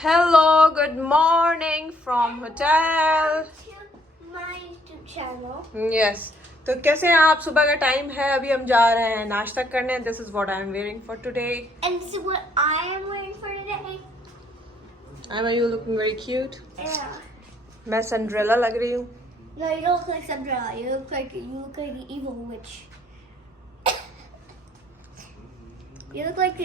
Hello, good morning from hotel. To my YouTube channel. Yes. तो कैसे हैं आप? सुबह का टाइम है, अभी हम जा रहे हैं नाश्ता करने. This is what I am wearing for today. And this is what I am wearing for today. Emma, you looking very cute. Yeah. मैं Cinderella लग रही हूँ. No, you don't look like Cinderella. You look like the evil witch. You look like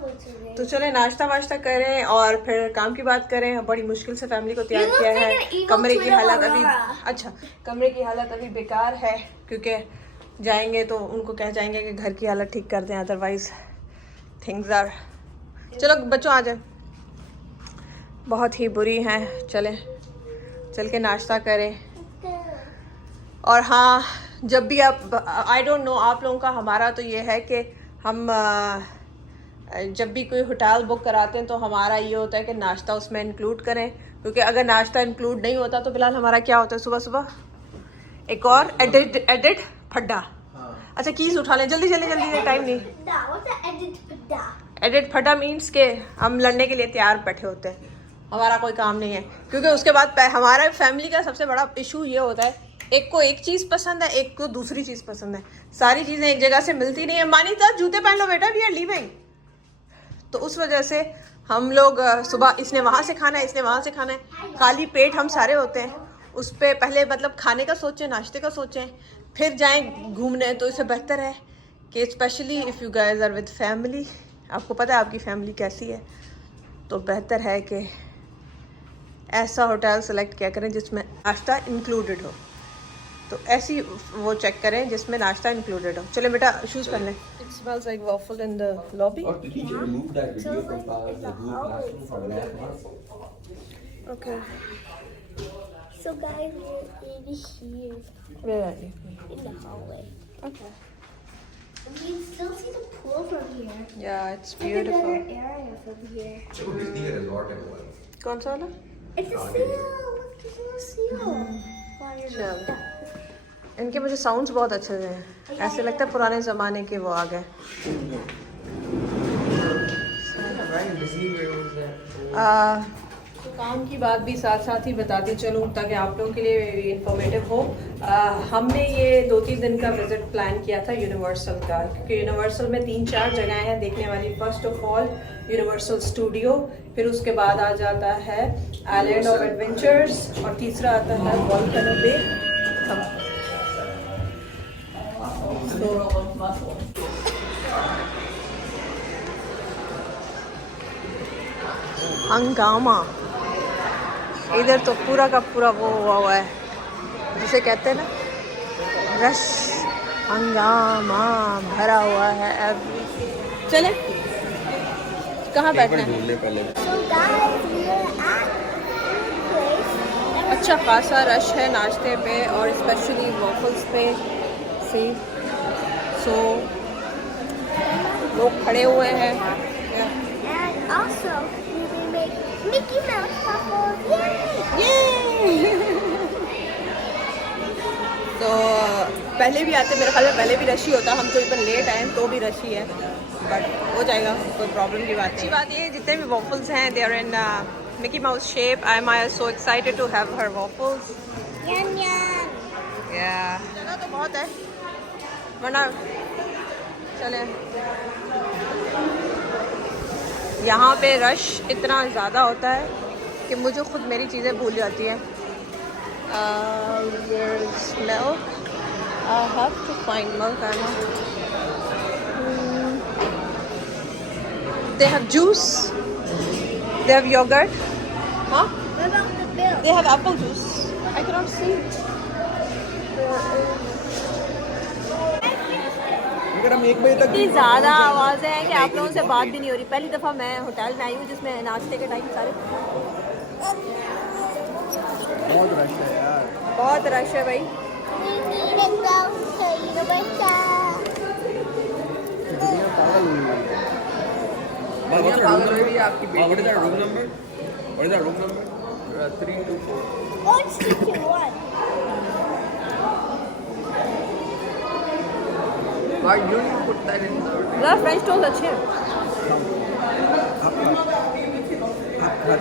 what's her name? तो चले नाश्ता वाश्ता करें और फिर काम की बात करें. बड़ी मुश्किल से फैमिली को तैयार You look किया like है. an evil कमरे की twin of हालत अभी Aurora. अच्छा कमरे की हालत अभी बेकार है क्योंकि जाएंगे तो उनको कह जाएंगे कि घर की हालत ठीक कर दें, अदरवाइज थिंग्स आर. चलो बच्चों आ जाए. बहुत ही बुरी हैं. चलें चल के नाश्ता करें. और हाँ, जब भी आप आई डोंट नो आप लोगों का, हमारा तो ये है कि हम जब भी कोई होटल बुक कराते हैं तो हमारा ये होता है कि नाश्ता उसमें इंक्लूड करें, क्योंकि अगर नाश्ता इंक्लूड नहीं होता तो फिलहाल हमारा क्या होता है, सुबह सुबह एक और एडिट फड्डा. अच्छा कीज उठा लें जल्दी जल्दी जल्दी, टाइम नहीं. What's the edit fada? Edit फटा मीन्स के हम लड़ने के लिए तैयार बैठे होते हैं. हमारा कोई काम नहीं है, क्योंकि उसके बाद हमारा फैमिली का सबसे बड़ा इशू ये होता है, एक को एक चीज़ पसंद है, एक को दूसरी चीज़ पसंद है. सारी चीज़ें एक जगह से मिलती नहीं है. मानीता जूते पहन लो बेटा, वी आर लीविंग. तो उस वजह से हम लोग सुबह इसने वहाँ से खाना है, इसने वहाँ से खाना है, खाली पेट हम सारे होते हैं. उस पर पहले मतलब खाने का सोचें, नाश्ते का सोचें, फिर जाएं घूमने. तो इससे बेहतर है कि specially if you guys are with family, आपको पता है आपकी फैमिली कैसी है, तो बेहतर है कि ऐसा होटल सेलेक्ट किया करें जिसमें नाश्ता इंक्लूडेड हो. तो ऐसी वो चेक करें जिसमें नाश्ता इंक्लूडेड हो. चले बेटा शूज़ पहन लें. It smells like waffle in the lobby. Oh, did you remove that video from the group classroom from last month? Okay. So guys, we're in here Where are you? in the hallway. Okay. We can still see the pool from here. Yeah, it's Like beautiful. another area from here. चलो Disney का resort है वो वाला. कौन सा वाला? It's a seal. Look, there's a little seal. चलो. इनके मुझे साउंड्स बहुत अच्छे हैं. ऐसे लगता है पुराने ज़माने के वो आ गए. तो काम की बात भी साथ साथ ही बताती चलूँ ताकि आप लोगों के लिए इंफॉर्मेटिव हो. हमने ये 2-3 दिन का विज़िट प्लान किया था यूनिवर्सल का, क्योंकि यूनिवर्सल में 3-4 जगहें हैं देखने वाली. First of all universal studio, फिर उसके बाद आ जाता है आइलैंड ऑफ एडवेंचर्स, और तीसरा आता है वोल्केनो बे. हंगामा इधर तो पूरा का पूरा वो हुआ है जिसे कहते हैं ना रश. हंगामा भरा हुआ है. अब चले कहाँ बैठना है? So guys, we are at a place. अच्छा खासा रश है नाश्ते पे और स्पेशली वॉफल्स पे से. सो लोग खड़े हुए हैं. And also, we will make Mickey Mouse waffles. Yay! तो पहले भी आते, मेरे ख्याल में पहले भी रश ही होता. हम तो इतना लेट आए तो भी रश ही है, बट हो जाएगा, कोई प्रॉब्लम की बात नहीं. अच्छी बात ये जितने भी वॉफल्स हैं they are in Mickey Mouse shape. I am so excited to have her waffles. Yum yum. या जगह तो बहुत है, वरना चले. यहाँ पे रश इतना ज़्यादा होता है कि मुझे खुद मेरी चीज़ें भूल जाती हैं. milk. I have to find milk. They have juice. They have yogurt. Huh? What about the bill? They have apple juice. I cannot see. अगर हम 1 बजे तक इतनी ज़्यादा आवाज़ें हैं कि आप लोगों से बात भी नहीं हो रही. पहली दफ़ा मैं होटल में आई हूँ जिसमें नाश्ते के टाइम सारे बहुत रश है यार. बहुत रश है भाई. We need to go to Universal. दुनिया पागल हुई है. What's the room number? What is that room number? What is that room number? 324. Oh, it's 221. Why you put that in the? French toast अच्छे हैं.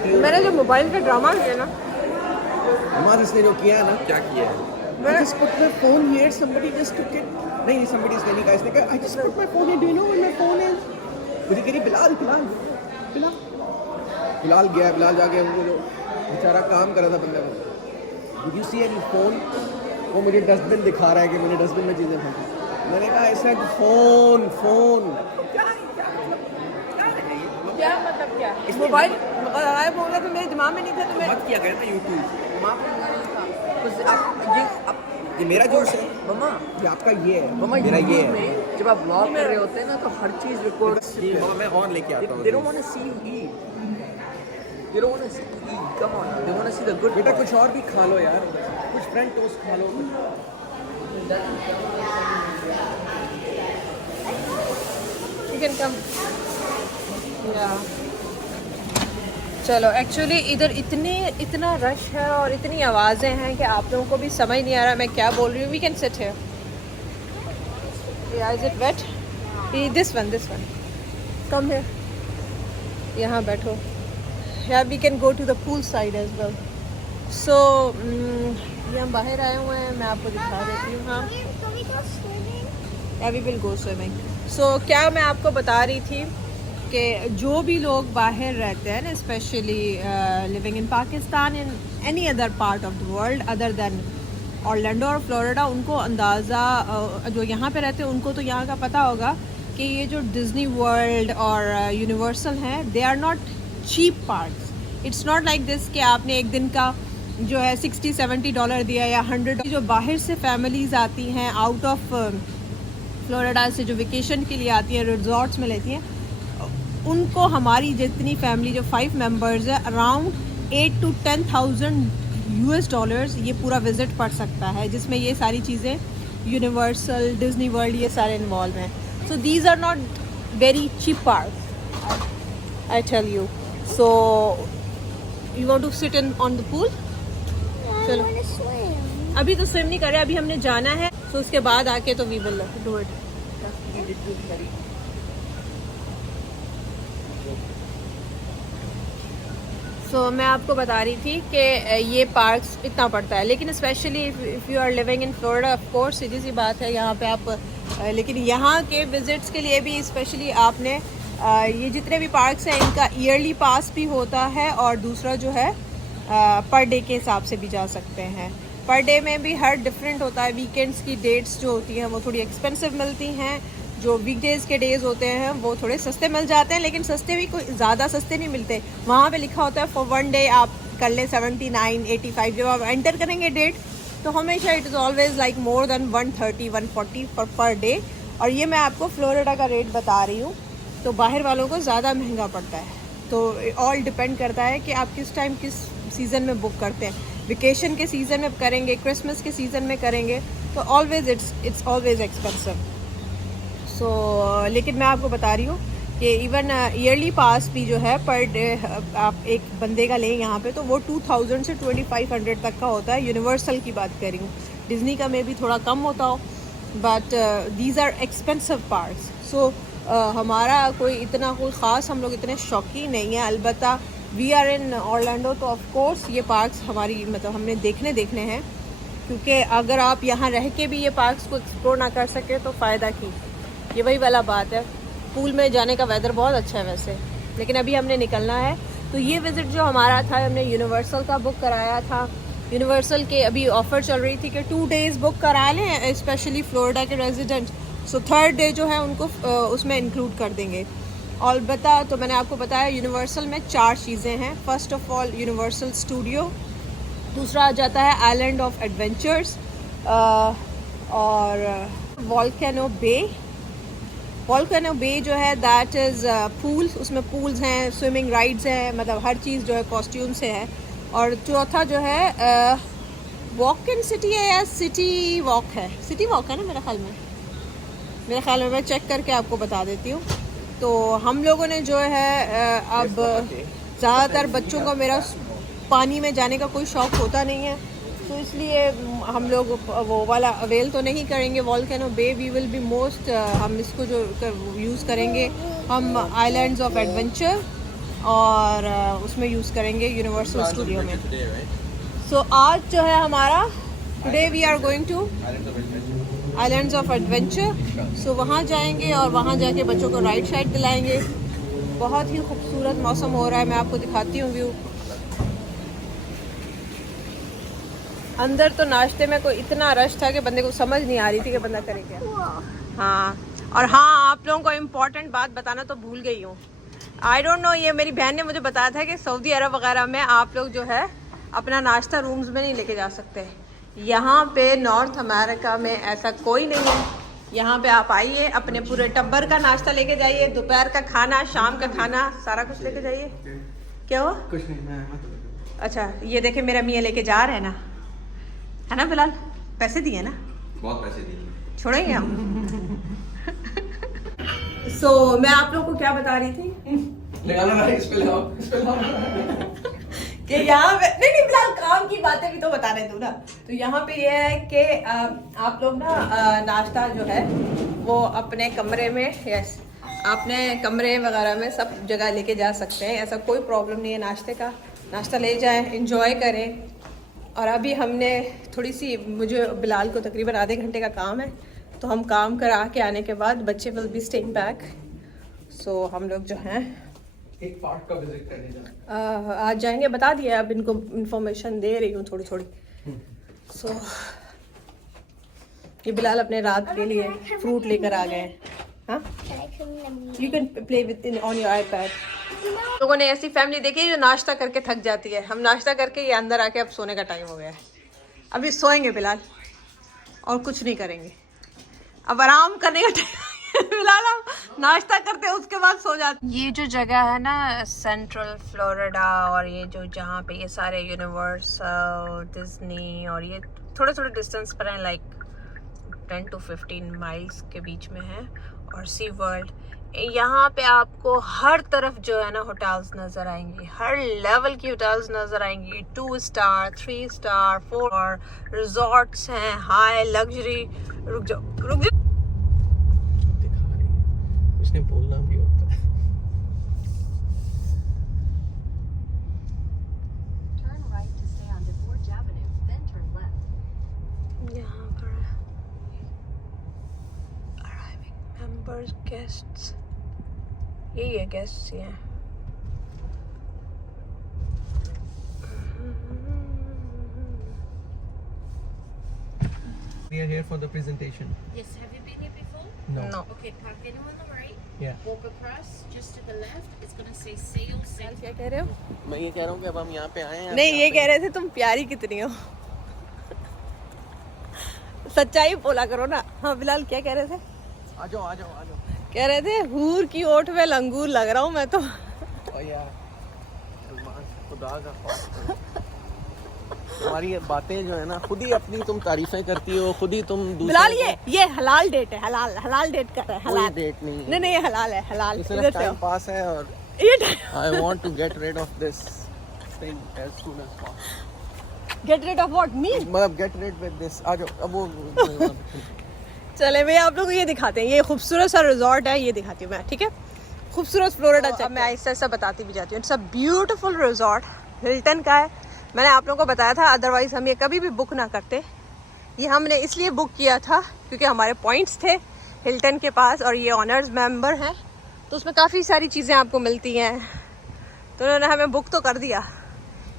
मैंने जो मोबाइल का drama किया ना, नमाज इसने जो किया है ना, क्या किया है? I just put my phone here. Somebody just took it. नहीं, somebody is नहीं, guys ने कहा I just put my phone here. Do you know where my phone is? मुझे कह रही बिलाल गया, बिलाल जाके उनको जो बेचारा काम कर रहा था बंदा को. Did you see any phone? वो मुझे डस्टबिन दिखा रहा है कि मैंने डस्टबिन में चीज़ें फेंकी. मैंने कहा I said phone. क्या मतलब क्या? इस मोबाइल गायब हो गया तो मेरे दिमाग में नहीं था, तो मैं मत किया गया था YouTube. ये मेरा जोश है. मम्मा, ये आपका ये है. मम्मा मेरा ये YouTube है. में जब आप ब्लॉग कर रहे होते हैं ना तो हर चीज रिकॉर्ड. मामा मैं और लेके आता हूँ. They don't want to see you eat. They don't want to see you eat. Come on, they want to see the good. बेटा part. कुछ और भी खा लो यार. कुछ फ्रेंच टोस्ट खा लो. You can come. Yeah. चलो, एक्चुअली इधर इतना रश है और इतनी आवाज़ें हैं कि आप लोगों को भी समझ नहीं आ रहा मैं क्या बोल रही हूँ. We can sit here. Is it wet? This one come here. यहाँ बैठो. या we can go to the pool side as well. So ये हम बाहर आए हुए हैं, मैं आपको दिखा देती हूँ. हाँ, Can we go swimming? या वी विल गो स्विमिंग. सो क्या मैं आपको बता रही थी कि जो भी लोग बाहर रहते हैं ना, specially living in Pakistan, in any other part of the world other than Orlando और फ्लोरिडा, उनको अंदाज़ा जो यहाँ पे रहते हैं उनको तो यहाँ का पता होगा कि ये जो डिज्नी वर्ल्ड और यूनिवर्सल हैं, they are not cheap parks. It's not like this कि आपने एक दिन का जो है $60-70 दिया या $100. जो बाहर से फैमिलीज़ आती हैं आउट ऑफ फ्लोरिडा से, जो वेकेशन के लिए आती हैं, रिजॉर्ट्स में लेती हैं, उनको हमारी जितनी फैमिली जो 5 मेंबर्स है, अराउंड $8,000 to $10,000 ये पूरा विज़िट पड़ सकता है, जिसमें ये सारी चीज़ें यूनिवर्सल, डिज्नी वर्ल्ड, ये सारे इन्वॉल्व हैं. So these are not very cheap park, I tell you. So you want to sit in on the pool? I चलो, want to swim. अभी तो स्विम नहीं कर रहे, अभी हमने जाना है. तो उसके बाद आके तो वी विल डू इट. सो मैं आपको बता रही थी कि ये पार्क्स इतना पड़ता है, लेकिन specially if you are living in Florida, of course सीधी सी बात है यहाँ पे आप लेकिन यहाँ के विजिट्स के लिए भी स्पेशली आपने ये जितने भी पार्क्स हैं इनका ईयरली पास भी होता है, और दूसरा जो है पर डे के हिसाब से भी जा सकते हैं. पर डे में भी हर डिफरेंट होता है. वीकेंड्स की डेट्स जो होती हैं वो थोड़ी एक्सपेंसिव मिलती हैं, जो वीकडेज़ के डेज़ होते हैं वो थोड़े सस्ते मिल जाते हैं, लेकिन सस्ते भी कोई ज़्यादा सस्ते नहीं मिलते. वहाँ पे लिखा होता है फॉर वन डे आप कर लें 79, 85. जब आप एंटर करेंगे डेट तो हमेशा it is always like more than 130, 140 per day. और ये मैं आपको फ्लोरिडा का रेट बता रही हूँ, तो बाहर वालों को ज़्यादा महंगा पड़ता है. तो ऑल डिपेंड करता है कि आप किस टाइम किस सीज़न में बुक करते हैं. वेकेशन के सीज़न में करेंगे, क्रिसमस के सीज़न में करेंगे, तो ऑलवेज इट्स ऑलवेज एक्सपेंसिव. सो लेकिन मैं आपको बता रही हूँ कि इवन ईयरली पास भी जो है पर डे आप एक बंदे का लें यहाँ पे तो वो 2000 से 2500 तक का होता है. यूनिवर्सल की बात कर रही हूँ, डिज्नी का में भी थोड़ा कम होता हो, but these are expensive parks. So हमारा कोई इतना कोई ख़ास हम लोग इतने शौकीन नहीं है. अलबत्ता वी आर इन ऑरलैंडो, तो ऑफ कोर्स ये पार्क्स हमारी मतलब हमने देखने हैं, क्योंकि अगर आप यहाँ रह के भी ये पार्क्स को एक्सप्लोर ना कर सके तो फ़ायदा की. ये वही वाला बात है. पूल में जाने का वेदर बहुत अच्छा है वैसे, लेकिन अभी हमने निकलना है. तो ये विज़िट जो हमारा था, हमने यूनिवर्सल का बुक कराया था. यूनिवर्सल के अभी ऑफ़र चल रही थी कि 2 days बुक करा लें, स्पेशली फ्लोरिडा के रेजिडेंट. सो 3rd डे जो है उनको उसमें इंक्लूड कर देंगे. अलबत्ता तो मैंने आपको बताया यूनिवर्सल में 4 चीज़ें हैं. First of all universal studio, दूसरा आ जाता है आइलैंड ऑफ एडवेंचर्स और वॉल्केनो बे. वॉल्केनो बे जो है दैट इज़ पूल्स, उसमें पूल्स हैं, स्विमिंग राइड्स हैं, मतलब हर चीज़ जो है कॉस्ट्यूम से है. और चौथा जो है वॉक इन सिटी है या सिटी वॉक है, सिटी वॉक है ना मेरे ख्याल में मैं चेक करके आपको बता देती हूँ. तो हम लोगों ने जो है अब ज़्यादातर बच्चों का मेरा पानी में जाने का कोई शौक़ होता नहीं है, तो इसलिए हम लोग वो वाला अवेल तो नहीं करेंगे. Volcano Bay we will be most हम इसको जो यूज़ करेंगे हम आइलैंड्स ऑफ एडवेंचर और उसमें यूज़ करेंगे यूनिवर्सल स्टूडियो में। सो आज जो है हमारा today we are going to islands of adventure. So वहाँ जाएंगे और वहाँ जाके बच्चों को राइड शाइड दिलाएंगे। बहुत ही खूबसूरत मौसम हो रहा है, मैं आपको दिखाती हूँ व्यू। अंदर तो नाश्ते में कोई इतना रश था कि बंदे को समझ नहीं आ रही थी कि बंदा करे क्या। हाँ, और हाँ, आप लोगों को इम्पोर्टेंट बात बताना तो भूल गई हूँ। आई डोंट नो, ये मेरी बहन ने मुझे बताया था कि सऊदी अरब वगैरह में आप लोग जो है अपना नाश्ता रूम्स में नहीं लेके जा सकते। यहाँ पे नॉर्थ अमेरिका में ऐसा कोई नहीं है। यहाँ पे आप आइए, अपने पूरे टब्बर का नाश्ता लेके जाइए, दोपहर का खाना, शाम का खाना, सारा कुछ लेके जाइए। क्या हुआ? कुछ नहीं, मैं अच्छा, ये देखे मेरा मियाँ लेके जा रहे हैं ना, है ना बिलाल? पैसे दिए ना? बहुत पैसे दिए, छोड़ेंगे हम। मैं आप लोग को क्या बता रही थी लगाना इस पे लगाओ, इस पे लगाओ। कि यहाँ पे नहीं बिलाल, काम की बातें भी तो बता रहे थे ना। तो यहाँ पे ये है कि आप लोग ना नाश्ता जो है वो अपने कमरे में, यस, अपने कमरे वगैरह में सब जगह लेके जा सकते हैं। ऐसा कोई प्रॉब्लम नहीं है नाश्ते का। नाश्ता ले जाएं, इंजॉय करें। और अभी हमने थोड़ी सी, मुझे बिलाल को तकरीबन आधे घंटे का काम है, तो हम काम करा के आने के बाद बच्चे विल बी स्टेइंग बैक। सो हम लोग जो हैं एक पार्क का विजिट करने जाना आज जाएंगे, बता दिया, अब इनको इंफॉर्मेशन दे रही हूँ थोड़ी थोड़ी। सो ये बिलाल अपने रात के लिए फ्रूट लेकर आ गए। हाँ, you can play with in on your iPad. लोगों ने ऐसी फैमिली देखी जो नाश्ता करके थक जाती है। हम नाश्ता करके ये अंदर आके अब सोने का टाइम हो गया है। अभी सोएंगे बिलाल और कुछ नहीं करेंगे, अब आराम करने का टाइम। बिलाल हम नाश्ता करते हैं उसके बाद सो जाते। ये जो जगह है ना सेंट्रल फ्लोरिडा, और ये जो जहाँ पे ये सारे यूनिवर्सल, डिज्नी और ये थोड़े थोड़े डिस्टेंस पर हैं, लाइक 10 to 15 माइल्स के बीच में है। और सी वर्ल्ड, यहाँ पे आपको हर तरफ जो है ना होटल्स नज़र आएंगी, हर लेवल की होटल्स नज़र आएंगी। 2 स्टार, 3 स्टार, 4 रिजॉर्ट्स हैं, हाई लग्जरी। रुक जाओ, उसने बोलना भी होता है। यहाँ पर अराइविंग मेंबर्स, गेस्ट्स, यही है गेस्ट्स ये हैं। We are here for the presentation. Yes, have you been here before? No. Okay, park in on the right. Yeah. Walk across, just to the left. It's going to say sales. क्या कह रहे हो? मैं ये कह रहा हूँ कि अब हम यहाँ पे आए हैं। नहीं, ये कह रहे थे तुम प्यारी कितनी हो। सच्चाई बोला करो ना। हाँ बिलाल, क्या कह रहे थे? आ जाओ, आ जाओ, आ जाओ। कह रहे थे हूर की ओठ में लंगूर लग रहा हूँ मैं तो। ओ यार, सलमान, खुदा का खौफ। तुम्हारी ये बातें जो है ना, खुद ही अपनी तुम तारीफें करती हो, खुद ही तुम बिलाल ये हलाल डेट है, हलाल डेट कर रहे हैं। कोई डेट नहीं है। नहीं, ये हलाल है, हलाल। सिर्फ टाइम पास है और ये I want to get rid of this thing as soon as possible. Get rid of what me? मतलब get rid with this। आ जाओ, अब वो चले भैया, आप लोगों को ये दिखाते हैं। ये खूबसूरत सा रिजॉर्ट है, ये दिखाती हूँ मैं, ठीक है? खूबसूरत फ्लोरिडा। अब मैं ऐसा ऐसा बताती भी जाती हूँ। It's a beautiful resort, Hilton का है। मैंने आप लोगों को बताया था, अदरवाइज हम ये कभी भी बुक ना करते। ये हमने इसलिए बुक किया था क्योंकि हमारे पॉइंट्स थे हिल्टन के पास, और ये ऑनर्स मेंबर हैं, तो उसमें काफ़ी सारी चीज़ें आपको मिलती हैं। तो उन्होंने हमें बुक तो कर दिया,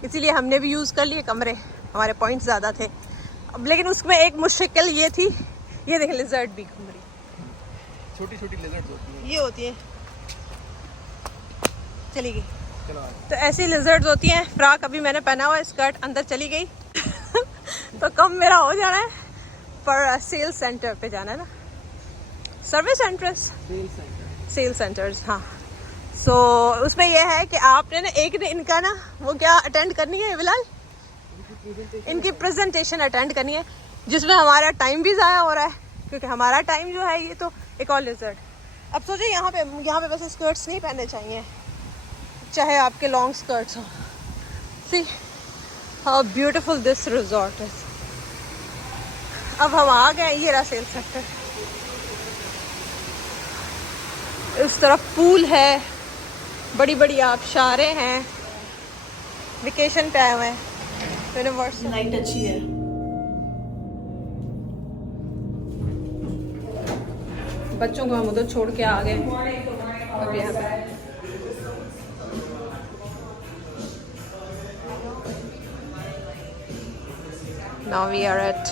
इसीलिए हमने भी यूज़ कर लिए कमरे, हमारे पॉइंट्स ज़्यादा थे। अब लेकिन उसमें एक मुश्किल ये थी, ये देख लिजर्ड भी घूम रही, छोटी छोटी लिजर्ड्स होती हैं। ये होती है, चली गई। चलो तो ऐसी लिजर्ड्स होती हैं। फ्रॉक अभी मैंने पहना हुआ है, स्कर्ट अंदर चली गई। तो कम मेरा हो जाना है, पर सेल्स सेंटर पे जाना है ना, सर्विस सेंटर्स, सेल सेंटर्स। हाँ, सो उसमें यह है कि आपने ना एक दिन इनका ना वो क्या अटेंड करनी है बिलाल, इनकी प्रेजेंटेशन अटेंड करनी है, जिसमें हमारा टाइम भी ज़ाया हो रहा है, क्योंकि हमारा टाइम जो है ये तो एक और लिजर्ड। अब सोचिए यहाँ पे बस स्कर्ट्स नहीं पहनने चाहिए, चाहे आपके लॉन्ग स्कर्ट्स हो। See how beautiful this resort is. अब हम आ गए, ये रहा सेल सेक्टर। इस तरफ पूल है, बड़ी बड़ी आबशारें हैं, वेकेशन पे आए हुए हैं। यूनिवर्सल नाइट अच्छी है। बच्चों को हम उधर छोड़ के आ गए, अब यहाँ पे Now we are at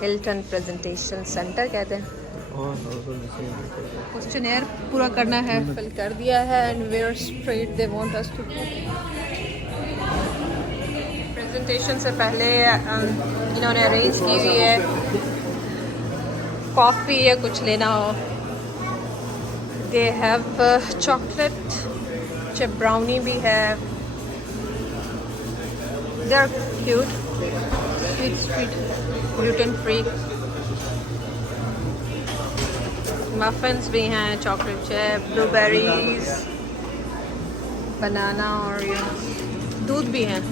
Hilton Presentation Center कहते हैं। क्वेश्चनेयर पूरा करना है, फिल कर दिया है and where straight they want us to go. Presentation से पहले इन्होंने अरेंज की हुई है कॉफ़ी या कुछ लेना हो। They have chocolate chip brownie भी है। They are cute, sweet, gluten free. Muffins भी हैं, चॉकलेट चिप, ब्लूबेरीज, बनाना और दूध भी हैं।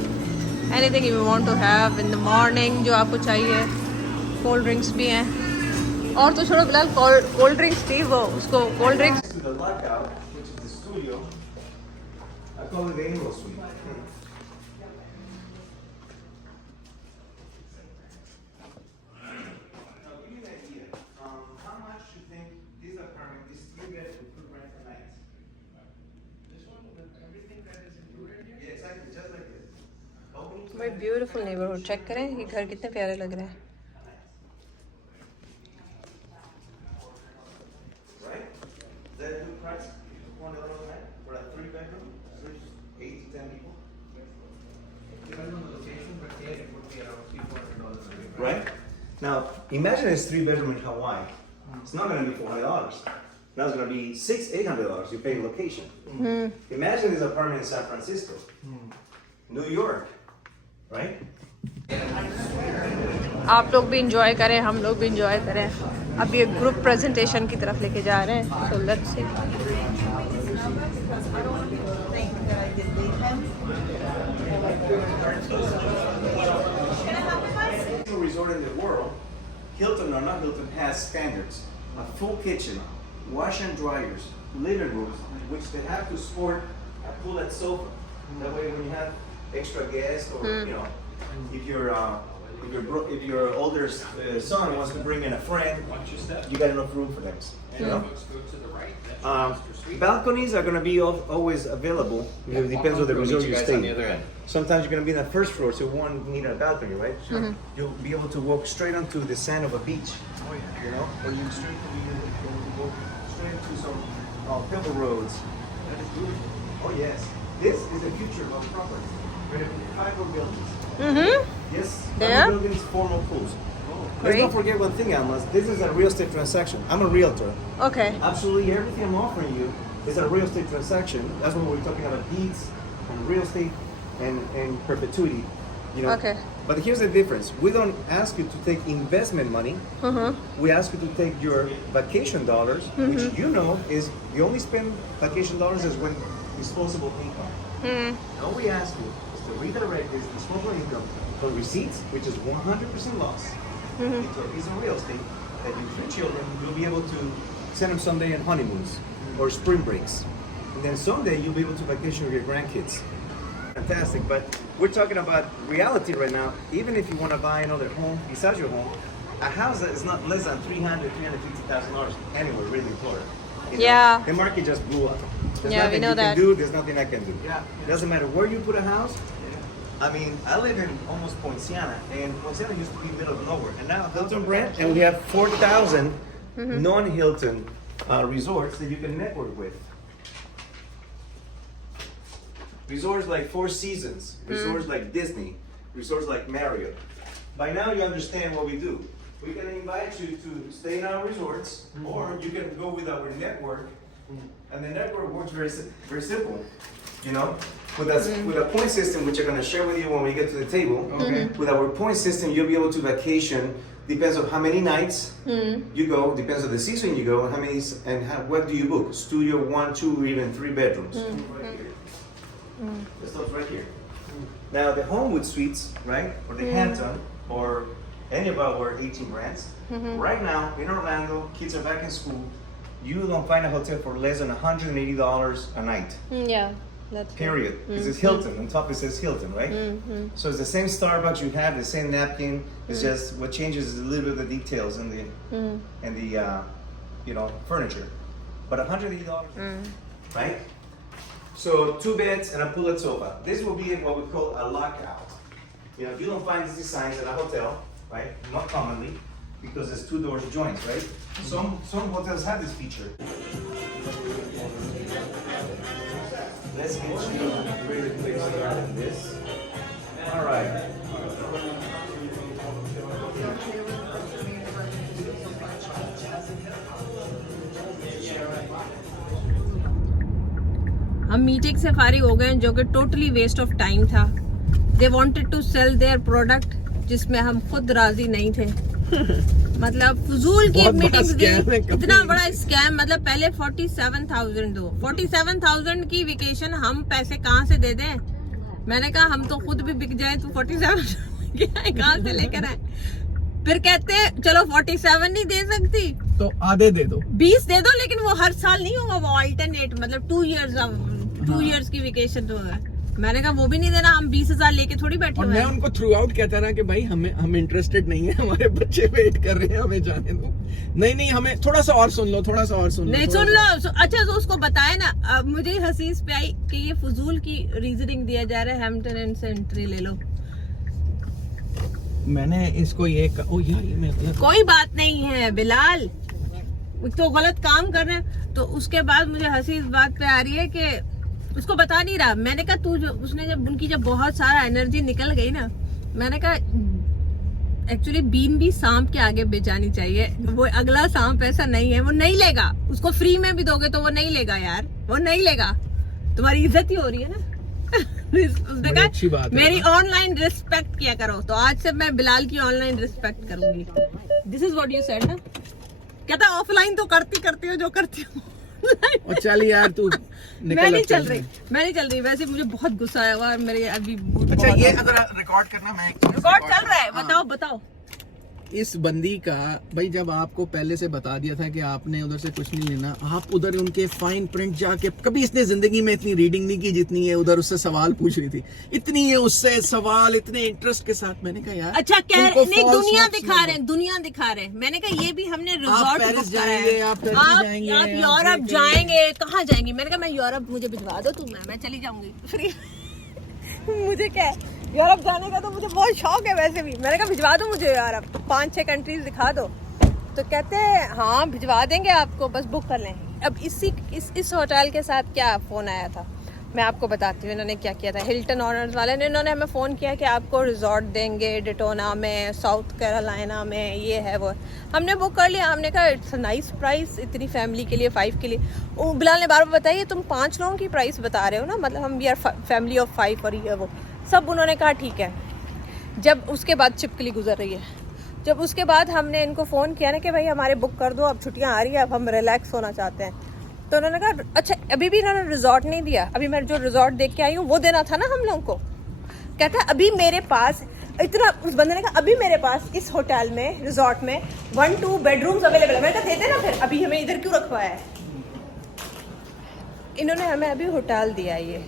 Anything you want to have in the morning, जो आपको चाहिए। कोल्ड ड्रिंक्स भी हैं। और तो छोड़ो बिलाल, कोल्ड ड्रिंक्स थी वो, उसको cold drinks. To the lockout, which is the studio. I call it the Angel Suite. Now, give me an idea. How much you think this apartment is you get with good rent a night? This one with everything that is included here? Yeah, exactly, just like this. बड़ी beautiful neighbourhood. Check करें ये घर कितने प्यारे लग रहे हैं। Right? Is that a good price? $100 a night for a 3-bedroom, which is 8 to 10 people. Depends on the location, but yeah, it would be around $300-400 a week. Right? Now, imagine this 3-bedroom in Hawaii. It's not going to be $400. Now it's going to be $800. You pay location. Imagine this apartment in San Francisco, New York, right? आप लोग भी enjoy करें, हम लोग भी enjoy करें। अब ये ग्रुप प्रेजेंटेशन की तरफ लेके जा रहे हैं। So let's see. Resort in the world, Hilton or not Hilton, has standards. A full kitchen, wash and dryers, living rooms, which they have to sport a pull-out sofa. That way, when you have extra guests or you know, if your older son wants to bring in a friend, you got enough room for them. You know. Balconies are going to be always available. It depends on the resort you stay. Sometimes you're going to be in the first floor, so you won't need a balcony, right? You'll be able to walk straight onto the sand of a beach. You know, or you straight to go straight to some pebble roads. That is beautiful. Oh yes, this is the future of property. We're going to be 5 more buildings. Yes, 5 There? buildings, 4 more pools. Let's Great. not forget one thing, Almas. This is a real estate transaction. I'm a realtor. Okay. Absolutely everything I'm offering you is a real estate transaction. That's when we're talking about deeds and real estate and perpetuity. You know. Okay. But here's the difference. We don't ask you to take investment money. We ask you to take your vacation dollars, which you know is you only spend vacation dollars is when disposable income. All we ask you is to redirect this disposable income from receipts, which is 100% loss, into a piece of real estate that your 3 children you'll be able to send them someday on honeymoons or spring breaks, and then someday you'll be able to vacation with your grandkids. Fantastic, but we're talking about reality right now. Even if you want to buy another home besides your home, a house that is not less than $350,000 anywhere really in Florida. You know, Yeah. the market just blew up. There's Yeah, we nothing know you that. can do. There's nothing I can do. Doesn't matter where you put a house. I mean, I live in almost Poinciana, and Poinciana used to be middle of nowhere, and now Hilton brand, and we have 4,000 non-Hilton resorts that you can network with. Resorts like Four Seasons, resorts like Disney, resorts like Marriott. By now you understand what we do. We can invite you to stay in our resorts, or you can go with our network. And the network works very simple, you know, with a point system, which I'm going to share with you when we get to the table. With our point system, you'll be able to vacation. Depends on how many nights you go. Depends on the season you go. How many what do you book? Studio 1, 2, or even 3 bedrooms. Right here. This stuff's right here. Now the Homewood Suites, right, or the Hampton, or any of our 18 brands. Right now in Orlando, kids are back in school. you don't find a hotel for less than $180 a night. Yeah, that's Period. Because it's Hilton. On top it says Hilton, right? So it's the same Starbucks you have, the same napkin. It's just what changes is a little bit of the details in the furniture. But $180, right? So 2 beds and a pull-out sofa. This will be what we call a lockout. You don't find these designs at a hotel, right? Not commonly, because there's 2 doors joints, right? Some hotels have this feature. Let's get you really quick started on this. All right. हम meeting से फारिग हो गए जो कि totally waste of time था. They wanted to sell their product जिसमें हम खुद राजी नहीं थे. मतलब फजूल की मीटिंग्स दी. इतना बड़ा स्कैम. मतलब पहले 47,000 दो. 47,000 की वेकेशन हम पैसे कहाँ से दे दें. मैंने कहा हम तो खुद भी बिक जाए तो 47 कहाँ से लेकर आए. फिर कहते चलो 47 नहीं दे सकती तो आधे दे दो, 20 दे दो, लेकिन वो हर साल नहीं होगा. वो अल्टरनेट मतलब 2 इयर्स की वेकेशन तो है. मैंने कहा वो भी नहीं देना. हम 20,000 लेके थोड़ी बैठे और हुए मैं हैं. उनको थ्रू आउट कहता रहा कि भाई हम इंटरेस्टेड नहीं है, हमारे बच्चे वेट कर रहे हैं, हमें जाने दो. नहीं हमें थोड़ा सा और सुन लो, नहीं सुन लो. अच्छा तो उसको बताया ना. अब मुझे हसीस पे आई कि ये फजूल की रीजनिंग दिया जा रहा है. हैम्पटन एंड सेंट्री ले लो. मैंने इसको ये यार ये मैं गलत. कोई बात नहीं है बिलाल, तो गलत काम कर रहे हैं. तो उसके बाद मुझे हंसी इस बात पे आ रही है कि उसको बता नहीं रहा. मैंने कहा तू उसने जब बहुत सारा एनर्जी निकल गई ना, मैंने कहा एक्चुअली बीन भी सांप के आगे बेचानी चाहिए. वो अगला सांप ऐसा नहीं है, वो नहीं लेगा. उसको फ्री में भी दोगे तो वो नहीं लेगा यार, वो नहीं लेगा. तुम्हारी इज्जत ही हो रही है ना. उसने कहा मेरी ऑनलाइन रिस्पेक्ट किया करो. तो आज से मैं बिलाल की ऑनलाइन रिस्पेक्ट करूंगी. This is what you said ना. कहता ऑफलाइन तो करती हो जो करती हो. और चल यार तू मैं नहीं चल रही. वैसे मुझे बहुत गुस्सा आया हुआ मेरे अभी. अच्छा ये अगर रिकॉर्ड करना, मैं रिकॉर्ड चल रहा है. बताओ. इस बंदी का भाई जब आपको पहले से बता दिया था कि आपने उधर से कुछ नहीं लेना, आप उधर उनके फाइन प्रिंट जाके कभी इसने जिंदगी में इतनी रीडिंग नहीं की जितनी है उधर उससे सवाल पूछ रही थी. इतनी है उससे सवाल इतने इंटरेस्ट के साथ. मैंने कहा यार अच्छा नहीं, दुनिया दिखा रहे हैं. मैंने कहा ये भी हमने रिजॉर्ट बुक जाएंगे, आप यूरोप जाएंगे. कहाँ जाएंगे. मैंने कहा मैं यूरोप, मुझे भिजवा दो तुम, मैं चली जाऊंगी फ्री. मुझे क्या है यूरोप जाने का, तो मुझे बहुत शौक है वैसे भी. मैंने कहा भिजवा दो मुझे यूरोप, 5-6 कंट्रीज दिखा दो. तो कहते हैं हाँ भिजवा देंगे आपको, बस बुक कर लें. अब इस होटल के साथ क्या फ़ोन आया था मैं आपको बताती हूँ. इन्होंने क्या किया था, हिल्टन ऑनर्स वाले ने. इन्होंने हमें फ़ोन किया कि आपको रिजॉर्ट देंगे डिटोना में, साउथ कैरोलिना में, ये है वो. हमने बुक कर लिया. हमने कहा इट्स नाइस प्राइस इतनी फैमिली के लिए, 5 के लिए. बिलाल ने बार बार बताइए तुम 5 लोगों की प्राइस बता रहे हो ना, मतलब हम वी आर फैमिली ऑफ 5 और ये वो सब. उन्होंने कहा ठीक है. जब उसके बाद छिपकली गुजर रही है. जब उसके बाद हमने इनको फ़ोन किया ना कि भाई हमारे बुक कर दो, अब छुट्टियां आ रही है, अब हम रिलैक्स होना चाहते हैं. तो उन्होंने कहा अच्छा अभी भी इन्होंने रिजॉर्ट नहीं दिया. अभी मैं जो रिजॉर्ट देख के आई हूँ वो देना था ना हम लोगों को. कहता है अभी मेरे पास इतना. उस बंदे ने कहा अभी मेरे पास इस होटल में, रिजॉर्ट में 1-2 बेडरूम्स अवेलेबल है. मैंने कहा देते ना फिर, अभी हमें इधर क्यों रखवाया है. इन्होंने हमें अभी होटल दिया. ये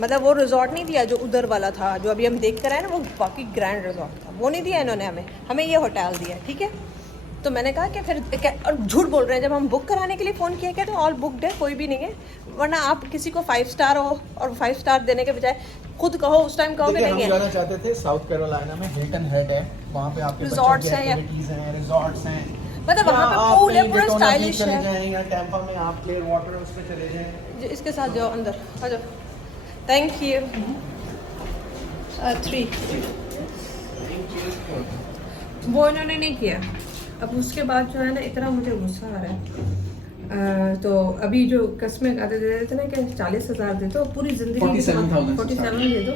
मतलब वो रिजॉर्ट नहीं दिया जो उधर वाला था, जो अभी हम देख कर आए ना, वो बाकी ग्रैंड रिजॉर्ट था, वो नहीं दिया इन्होंने हमें ये होटल दिया. ठीक है. तो मैंने कहा कि फिर और झूठ बोल रहे हैं. जब हम बुक कराने के लिए फ़ोन किया क्या तो ऑल बुकड है, कोई भी नहीं है. वरना आप किसी को 5 स्टार हो और 5 स्टार देने के बजाय खुद कहो, उस टाइम कहोगे नहीं है. हम जाना चाहते थे साउथ कैरोलिना में, हिल्टन हेड है, वहाँ पे आपके रिजॉर्ट्स हैं, रिजॉर्ट्स हैं. मतलब वहाँ पे पूल है, पूरा स्टाइलिश है. चले जाएं या टेम्पा में आप क्लियर वाटर उस पे चले जाएं. इसके साथ जाओ अंदर आ जाओ. Thank you. 3 वो इन्होंने नहीं किया. अब उसके बाद जो है ना इतना मुझे गुस्सा आ रहा है. तो अभी जो कस्में आते दे देते ना कि 40,000 दे दो पूरी जिंदगी, 47 दे दो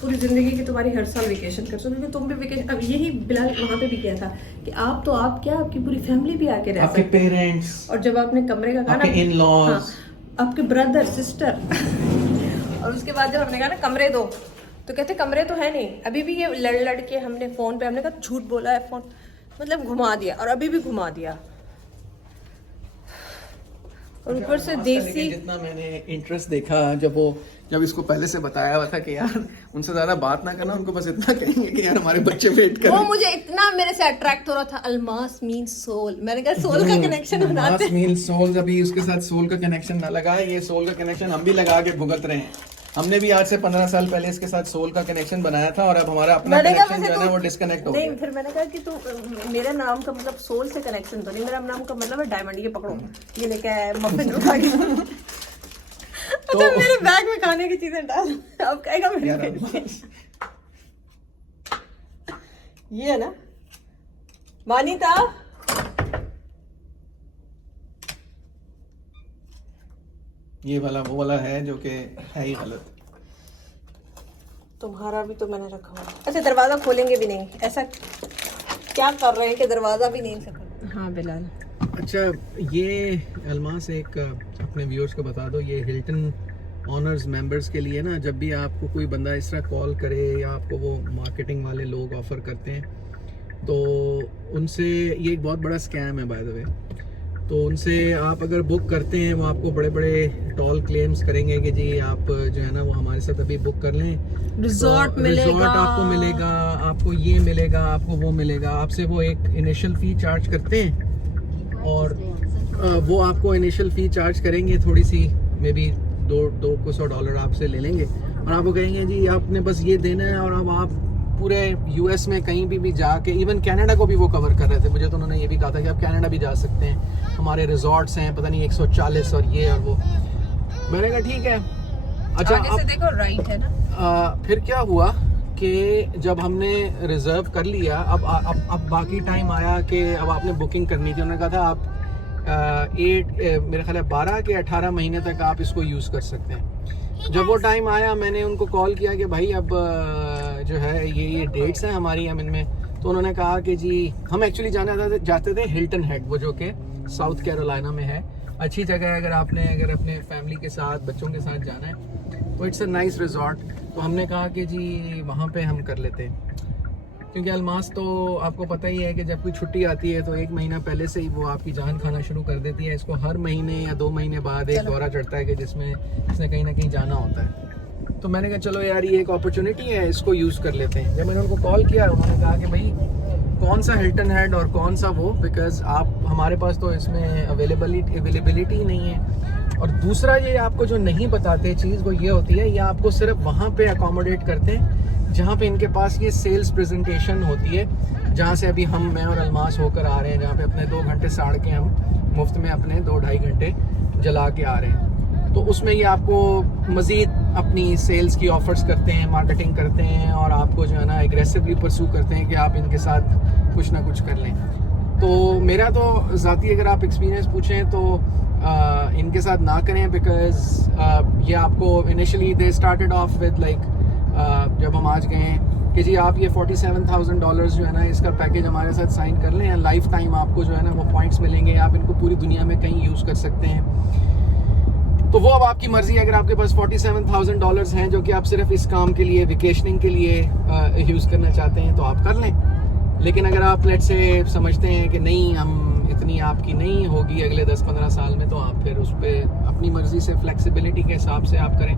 पूरी जिंदगी की, तुम्हारी हर साल वेकेशन कर सकते, क्योंकि तुम भी वेकेशन. अब यही बिलाल वहाँ पे भी किया था कि आप तो आप क्या, आपकी पूरी फैमिली भी आके रह सकती, आपके पेरेंट्स, और जब आपने कमरे का कहा ना, आपके इन-लॉज, हाँ, आपके ब्रदर सिस्टर. और उसके बाद जब हमने कहा ना कमरे दो, तो कहते कमरे तो है नहीं. अभी भी ये लड़ के हमने फ़ोन पे, हमने कहा झूठ बोला है फ़ोन, मतलब घुमा दिया, और अभी भी घुमा दिया. और ऊपर से देसी। जितना मैंने इंटरेस्ट देखा जब इसको पहले से बताया हुआ था कि यार उनसे ज्यादा बात ना करना, उनको बस इतना कहेंगे कि यार हमारे बच्चे वेट कर। वो मुझे इतना मेरे से अट्रैक्ट हो रहा था, अलमास मीन्स सोल। मैंने कहा सोल का कनेक्शन बनाते हैं। मीन्स सोल, अभी उसके साथ सोल का कनेक्शन ना लगा है, ये सोल का कनेक्शन हम भी लगा के भुगत रहे हैं। हमने भी आज से 15 साल पहले इसके साथ सोल का कनेक्शन बनाया था और अब हमारा अपना कनेक्शन जो है ना वो डिस्कनेक्ट हो गया। नहीं, फिर मैंने कहा कि तू मेरा नाम का मतलब सोल से कनेक्शन तो नहीं, मेरा नाम का मतलब है डायमंड। ये पकड़ो, ये लेके आया मफिन उठा के। तो मेरे बैग में खाने की चीजें डाल, अब कहेगा मेरे ये है ना मानीता। ये वाला वो वाला है जो कि है ही गलत। तुम्हारा भी तो मैंने रखा हुआ। अच्छा, दरवाजा खोलेंगे भी नहीं, ऐसा क्या कर रहे हैं कि दरवाजा भी नहीं सका। हाँ बिलाल। अच्छा, ये अलमास एक अपने व्यूअर्स को बता दो, ये हिल्टन ऑनर्स मेंबर्स के लिए ना, जब भी आपको कोई बंदा इस तरह कॉल करे या आपको वो मार्केटिंग वाले लोग ऑफर करते हैं, तो उनसे ये एक बहुत बड़ा स्कैम है बाय द वे। तो उनसे आप अगर बुक करते हैं, वो आपको बड़े बड़े टॉल क्लेम्स करेंगे कि जी आप जो है ना वो हमारे साथ अभी बुक कर लें, रिजॉर्ट तो मिलेगा, रिजॉर्ट आपको मिलेगा, आपको ये मिलेगा, आपको वो मिलेगा। आपसे वो एक इनिशियल फ़ी चार्ज करते हैं और वो आपको इनिशियल फ़ी चार्ज करेंगे थोड़ी सी, मे बी $200 आपसे ले लेंगे और आपको कहेंगे जी आपने बस ये देना है। और अब आप पूरे यूएस में कहीं भी जाके, इवन कनाडा को भी वो कवर कर रहे थे। मुझे तो उन्होंने ये भी कहा था कि आप कनाडा भी जा सकते हैं, हमारे रिजॉर्ट्स हैं पता नहीं 140 और ये और वो। मैंने कहा ठीक है। अच्छा, आगे से देखो राइट है ना। फिर क्या हुआ कि जब हमने रिजर्व कर लिया, अब बाकी टाइम आया कि अब आपने बुकिंग करनी थी। उन्होंने कहा था आप मेरे ख्याल है 12 के 18 महीने तक आप इसको यूज़ कर सकते हैं। जब वो टाइम आया, मैंने उनको कॉल किया कि भाई अब जो है ये डेट्स हैं हमारी, हम इनमें। तो उन्होंने कहा कि जी हम एक्चुअली जाते थे हिल्टन हेड, वो जो कि साउथ कैरोलिना में है। अच्छी जगह है अगर अपने फैमिली के साथ बच्चों के साथ जाना है तो इट्स अ नाइस रिजॉर्ट। तो हमने कहा कि जी वहाँ पे हम कर लेते हैं, क्योंकि अलमास तो आपको पता ही है कि जब कोई छुट्टी आती है तो 1 महीना पहले से ही वो आपकी जान खाना शुरू कर देती है। इसको हर महीने या 2 महीने बाद एक दौरा चढ़ता है कि जिसमें इसने कहीं ना कहीं जाना होता है। तो मैंने कहा चलो यार ये एक अपॉर्चुनिटी है, इसको यूज़ कर लेते हैं। जब मैंने उनको कॉल किया, उन्होंने कहा कि भाई कौन सा हिल्टन हेड और कौन सा वो, बिकॉज आप हमारे पास तो इसमें अवेलेबिलिटी नहीं है। और दूसरा ये आपको जो नहीं बताते चीज़ वो ये होती है, ये आपको सिर्फ वहाँ पे अकोमोडेट करते हैं जहाँ पे इनके पास ये सेल्स प्रेजेंटेशन होती है, जहाँ से अभी मैं और अलमास होकर आ रहे हैं, जहाँ पे अपने 2 घंटे साड़ के हम मुफ्त में अपने 2-2.5 घंटे जला के आ रहे हैं। तो उसमें ये आपको मज़ीद अपनी सेल्स की ऑफर्स करते हैं, मार्केटिंग करते हैं और आपको जो है ना एग्रेसिवली परसू करते हैं कि आप इनके साथ कुछ ना कुछ कर लें। तो मेरा तो ज़ाती अगर आप एक्सपीरियंस पूछें तो इनके साथ ना करें, बिकॉज ये आपको initially they started off with like जब हम आज गए कि जी आप ये $47,000 जो है ना इसका पैकेज हमारे साथ साइन कर लें, लाइफ टाइम आपको जो है ना वो पॉइंट्स मिलेंगे, आप इनको पूरी दुनिया में कहीं यूज़ कर सकते हैं। तो वो अब आपकी मर्ज़ी है, अगर आपके पास $47,000 हैं जो कि आप सिर्फ इस काम के लिए, वेकेशनिंग के लिए यूज़ करना चाहते हैं तो आप कर लें। लेकिन अगर आप लेट से समझते हैं कि नहीं हम इतनी आपकी नहीं होगी अगले 10-15 साल में, तो आप फिर उस पर अपनी मर्ज़ी से फ्लेक्सिबिलिटी के हिसाब से आप करें।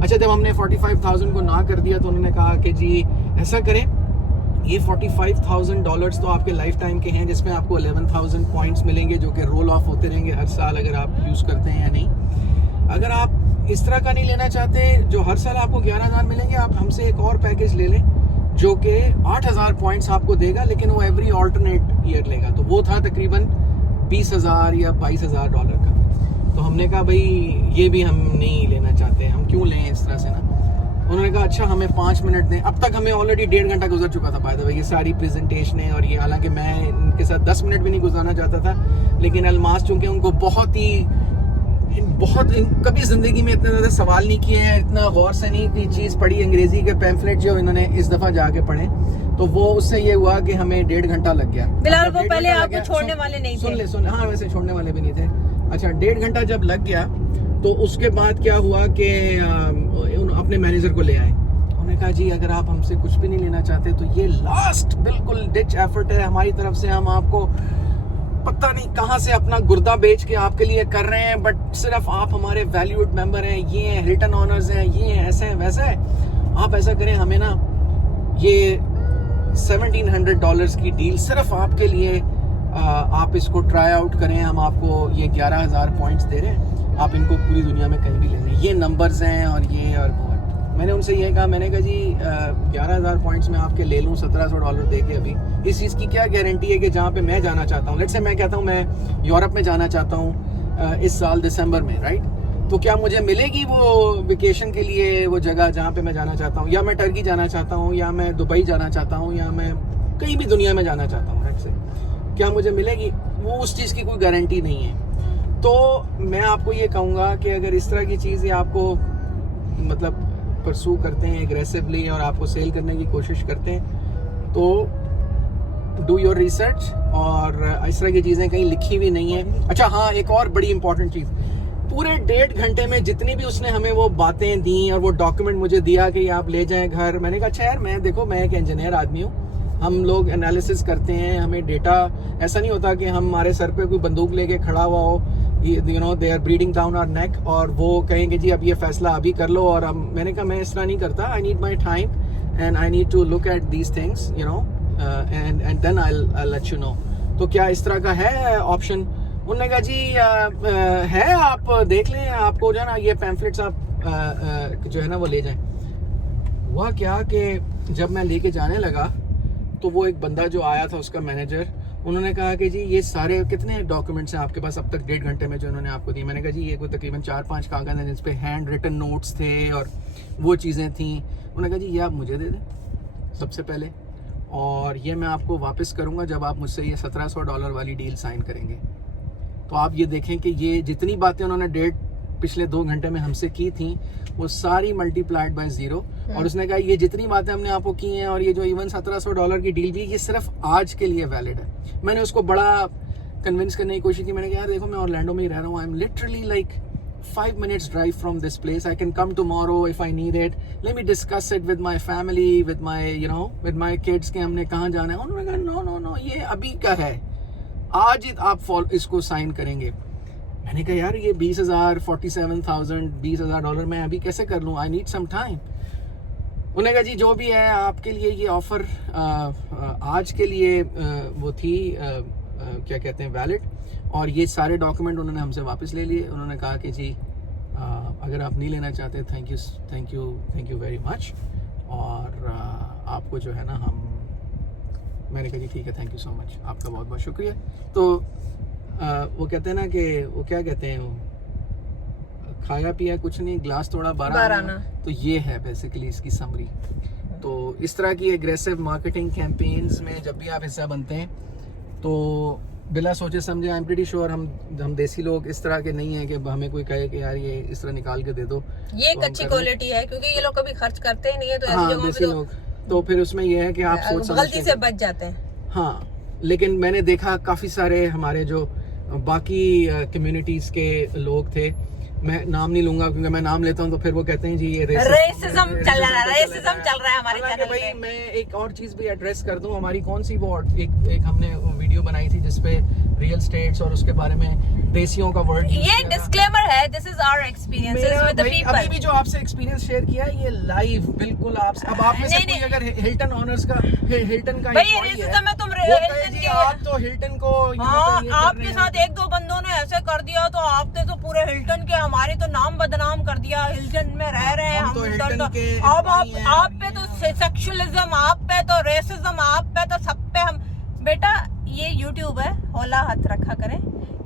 अच्छा, जब हमने 45,000 को ना कर दिया तो उन्होंने कहा कि जी ऐसा करें, ये $45,000 तो आपके लाइफ टाइम के हैं, जिसमें आपको 11,000 पॉइंट्स मिलेंगे जो कि रोल ऑफ होते रहेंगे हर साल अगर आप यूज़ करते हैं या नहीं। अगर आप इस तरह का नहीं लेना चाहते जो हर साल आपको 11,000 मिलेंगे, आप हमसे एक और पैकेज ले लें जो कि 8,000 पॉइंट्स आपको देगा, लेकिन वो एवरी ऑल्टरनेट ईयर लेगा। तो वो था तकरीबन $20,000 या $22,000 का। तो हमने कहा भाई ये भी हम नहीं लेना चाहते, हम क्यों लें इस तरह से ना। उन्होंने कहा अच्छा हमें 5 मिनट दें। अब तक हमें ऑलरेडी 1.5 घंटा गुजर चुका था बाय द वे, ये सारी प्रेजेंटेशनें और ये, हालांकि मैं इनके साथ 10 मिनट भी नहीं गुजारना चाहता था, लेकिन अलमास चूँकि उनको कभी ज़िंदगी में इतने ज़्यादा सवाल नहीं किए हैं, इतना गौर से नहीं की चीज़ पढ़ी, अंग्रेज़ी के पैम्फलेट जो इन्होंने इस दफ़ा जाके पढ़े, तो वो उससे ये हुआ कि हमें 1.5 घंटा लग गया। बिलाल वो पहले आपको छोड़ने वाले नहीं थे। सुन, हाँ वैसे छोड़ने वाले भी नहीं थे। अच्छा, 1.5 घंटा जब लग गया तो उसके बाद क्या हुआ कि अपने मैनेजर को ले आए। उन्होंने कहा जी अगर आप हमसे कुछ भी नहीं लेना चाहते तो ये लास्ट बिल्कुल डिच एफर्ट है हमारी तरफ से, हम आपको पता नहीं कहां से अपना गुर्दा बेच के आपके लिए कर रहे हैं, बट सिर्फ आप हमारे वैल्यूड मेंबर हैं, ये हैं हिल्टन ऑनर्स हैं, ये हैं, ऐसे हैं, वैसा है। आप ऐसा करें, हमें ना ये $1700 की डील सिर्फ आपके लिए, आप इसको ट्राई आउट करें। हम आपको ये 11,000 पॉइंट्स दे रहे हैं, आप इनको पूरी दुनिया में कहीं भी ले लें। ये नंबर्स हैं और ये, और मैंने उनसे ये कहा, मैंने कहा जी 11,000 पॉइंट्स में आपके ले लूँ $1,700 दे के। अभी इस चीज़ की क्या गारंटी है कि जहाँ पे मैं जाना चाहता हूँ, लेट्स से मैं कहता हूँ मैं यूरोप में जाना चाहता हूँ इस साल दिसंबर में, राइट, तो क्या मुझे मिलेगी वो वेकेशन के लिए वो जगह जहाँ पे मैं जाना चाहता हूँ, या मैं टर्की जाना चाहता हूँ, या मैं दुबई जाना चाहता हूँ, या मैं कहीं भी दुनिया में जाना चाहता हूँ, राइट से क्या मुझे मिलेगी? वो उस चीज़ की कोई गारंटी नहीं है। तो मैं आपको ये कहूँगा कि अगर इस तरह की चीज़ आपको मतलब परसू करते हैं एग्रेसिवली और आपको सेल करने की कोशिश करते हैं, तो डू योर रिसर्च। और इस तरह की चीज़ें कहीं लिखी हुई नहीं है। अच्छा हाँ, एक और बड़ी इंपॉर्टेंट चीज़, पूरे 1.5 घंटे में जितनी भी उसने हमें वो बातें दी और वो डॉक्यूमेंट मुझे दिया कि आप ले जाएं घर, मैंने कहा अच्छा यार, मैं देखो मैं एक इंजीनियर आदमी हूँ, हम लोग एनालिसिस करते हैं, हमें डेटा, ऐसा नहीं होता कि हमारे सर पे कोई बंदूक लेके खड़ा हुआ हो, you know they are breathing down our neck, और वो कहेंगे जी अब ये फैसला अभी कर लो। और अब मैंने कहा मैं इस तरह नहीं करता, I need my time and I need to look at these things, you know, and then I let you know. तो क्या इस तरह का है ऑप्शन? उन्होंने कहा जी है, आप देख लें, आपको जो है ना ये पैम्फलेट्स आप जो है ना वो ले जाएं। हुआ क्या कि जब मैं लेके जाने लगा तो वो एक बंदा जो आया था, उसका मैनेजर, उन्होंने कहा कि जी ये सारे कितने डॉक्यूमेंट्स हैं आपके पास अब तक 1.5 घंटे में जो इन्होंने आपको दिए? मैंने कहा जी ये कोई तकरीबन 4-5 कागज़ हैं जिस पे हैंड रिटन नोट्स थे और वो चीज़ें थी। उन्होंने कहा जी ये आप मुझे दे दें सबसे पहले, और ये मैं आपको वापस करूँगा जब आप मुझसे ये $1,700 वाली डील साइन करेंगे। तो आप ये देखें कि ये जितनी बातें उन्होंने पिछले 2 घंटे में हमसे की थी, वो सारी मल्टीप्लाइड बाय 0। और उसने कहा ये जितनी बातें हमने आपको की हैं और ये जो इवन $1,700 की डील भी, ये सिर्फ आज के लिए वैलिड है। मैंने उसको बड़ा कन्विंस करने की कोशिश की। मैंने कहा यार देखो मैं ऑरलैंडो में ही रह रहा हूँ, I am literally like 5 minutes drive from this place, I can come tomorrow if I need it, let me discuss it with my family, with my you know with my kids कि हमने कहाँ जाना है। उन्होंने कहा no ये अभी का है, आज आप इसको साइन करेंगे। मैंने कहा यार ये 20,000 $47,000 $20,000 मैं अभी कैसे कर लूँ, आई नीड सम टाइम। उन्होंने कहा जी जो भी है आपके लिए ये ऑफ़र आज के लिए वो थी क्या कहते हैं वैलिड, और ये सारे डॉक्यूमेंट उन्होंने हमसे वापस ले लिए। उन्होंने कहा कि जी अगर आप नहीं लेना चाहते थैंक यू वेरी मच, और आपको जो है ना मैंने कहा जी ठीक है, थैंक यू सो मच, आपका बहुत बहुत शुक्रिया। तो वो कहते हैं ना कि वो क्या कहते हैं, खाया पिया कुछ नहीं, ग्लास थोड़ा बारह, तो ये है बेसिकली इसकी समरी। तो इस तरह की एग्रेसिव मार्केटिंग कैंपेन्स में जब भी आप हिस्सा बनते हैं तो बिला सोचे समझे, आई एम प्रीटी श्योर हम देसी लोग इस तरह के नहीं है कि हमें कोई कहे कि यार ये इस तरह निकाल के दे दो, ये एक अच्छी क्वालिटी है, क्योंकि ये लोग कभी खर्च करते ही नहीं है। तो ऐसी जगहों देसी लोग तो फिर उसमें ये है कि आप सोच गलती से बच जाते हैं। हाँ, लेकिन मैंने देखा काफ़ी सारे हमारे जो बाकी कम्युनिटीज़ के लोग थे, मैं नाम नहीं लूंगा क्योंकि मैं नाम लेता हूँ तो फिर वो कहते हैं जी ये रेसिज्म चल रहा है हमारे चैनल भाई पे। मैं एक और चीज़ भी एड्रेस कर दूं, हमारी कौन सी वो एक हमने वीडियो बनाई थी जिसपे रियल स्टेट्स और उसके बारे में देसियों का वर्ड, ये डिस्क्लेमर है, this is our experiences with the people. अभी भी जो आपसे एक्सपीरियंस शेयर किया है ये लाइव बिल्कुल आप अब आप में से कोई अगर हिल्टन ऑनर्स का हिल्टन का भाई रेसिज्म है, तुम हिल्टन के आप तो हिल्टन को आपके साथ 1-2 बंदों ने ऐसे कर दिया तो आपने तो पूरे हिल्टन के हमारे तो नाम बदनाम कर दिया, हिल्टन में रह रहे हैं हम तो अब आप पे तो सेक्सुअलिज्म, आप पे तो रेसिज्म, आप पे तो सब पे हम। बेटा ये YouTube है, होला हाथ रखा करें,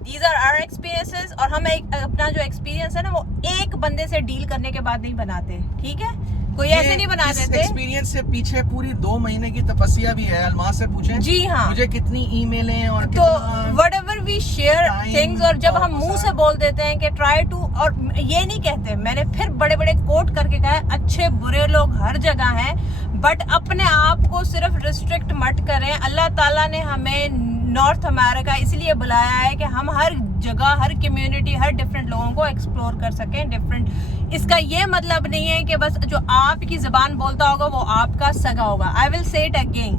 These are our experiences, और हम अपना जो एक्सपीरियंस है ना वो एक बंदे से डील करने के बाद नहीं बनाते, ठीक है? कोई ऐसे नहीं बना देते। एक्सपीरियंस से पीछे पूरी 2 महीने की तपस्या भी है। अलमास से पूछें जी हाँ, मुझे कितनी ईमेलें और तो whatever we share things, और जब हम मुंह से बोल देते हैं कि try to, और ये नहीं कहते, मैंने फिर बड़े बड़े कोट करके कहा है अच्छे बुरे लोग हर जगह हैं, बट अपने आप को सिर्फ रिस्ट्रिक्ट मत करें। अल्लाह ताला ने हमें नॉर्थ अमेरिका इसलिए बुलाया है कि हम हर जगह, हर कम्युनिटी, हर डिफरेंट लोगों को एक्सप्लोर कर सकें डिफरेंट। इसका ये मतलब नहीं है कि बस जो आपकी ज़बान बोलता होगा वो आपका सगा होगा। I will say it again,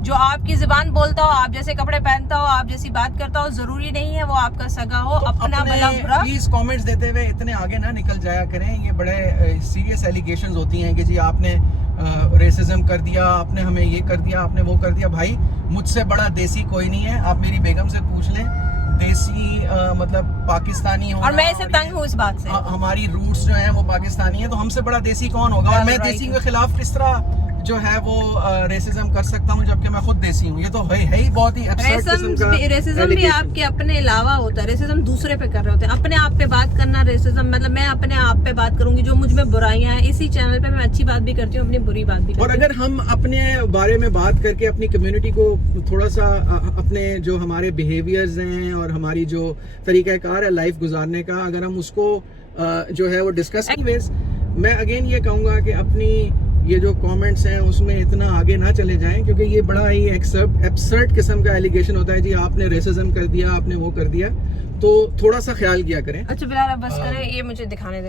जो आपकी जुबान बोलता हो, आप जैसे कपड़े पहनता हो, आप जैसी बात करता हो, जरूरी नहीं है वो आपका सगा हो। तो अपना भला बुरा प्लीज कमेंट्स देते हुए इतने आगे ना निकल जाया करें। ये बड़े सीरियस एलिगेशंस होती हैं कि जी आपने रेसिज्म कर दिया, आपने हमें ये कर दिया, आपने वो कर दिया। भाई मुझसे बड़ा देसी कोई नहीं है, आप मेरी बेगम से पूछ लें। देसी मतलब पाकिस्तानी होना, और मैं इसे तंग हूँ इस बात से। हमारी रूट्स जो हैं वो पाकिस्तानी है, तो हमसे बड़ा देसी कौन होगा। और मैं Right. देसी के खिलाफ किस तरह जो है वो रेसिज्म कर सकता हूँ, जबकि मैं खुद देसी हूँ। ये तो है ही बहुत ही absurd किस्म का रेसिज्म भी allegation। आपके अपने अलावा होता है। रेसिज्म दूसरे पे कर रहे होते हैं, अपने आप पे बात करना रेसिज्म मतलब मैं अपने आप पे बात करूंगी, जो मुझ में बुराइयां हैं। इसी चैनल पे मैं अच्छी बात भी करती हूँ, अपनी बुरी बात भी करती हूँ। और अगर हम अपने बारे में बात करके अपनी कम्युनिटी को थोड़ा सा अपने जो हमारे बिहेवियर्स हैं और हमारी जो तरीक़ाकार है लाइफ गुजारने का, अगर हम उसको जो है वो डिस्कस एनीवेज, मैं अगेन ये कहूँगा कि अपनी ये जो कमेंट्स हैं उसमें इतना आगे ना चले जाएं, क्योंकि ये बड़ा ही एब्सर्ड किस्म का एलिगेशन होता है। जी आपने रेसिज्म कर दिया, आपने वो कर दिया, तो थोड़ा सा ख्याल किया करें। अच्छा बिलाल अब बस करें, ये मुझे दिखाने दे।